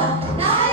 não.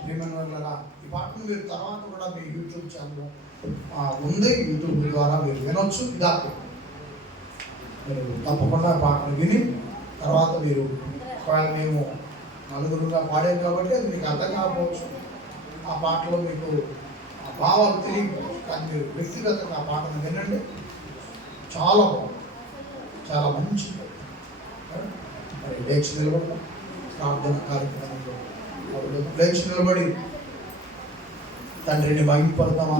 ప్రేమను వల్లరా ఈ పాటను మీరు తర్వాత కూడా మీ యూట్యూబ్ ఛానల్లో ఉంది యూట్యూబ్ ద్వారా మీరు వినొచ్చు దాకా మీరు తప్పకుండా పాటను విని తర్వాత మీరు ఒకవేళ మేము నలుగురుగా పాడాం కాబట్టి అది మీకు అర్థం కాకపోవచ్చు. ఆ పాటలో మీకు ఆ భావాలు తెలియకపోవచ్చు కానీ మీరు వ్యక్తిగతంగా ఆ పాటను వినండి. చాలా బాగుంది. చాలా మంచి మరి లేచి నిలబడతాం ప్రార్థన కార్యక్రమంలో లేచి నిలబడి తండ్రిని మహింపడతామా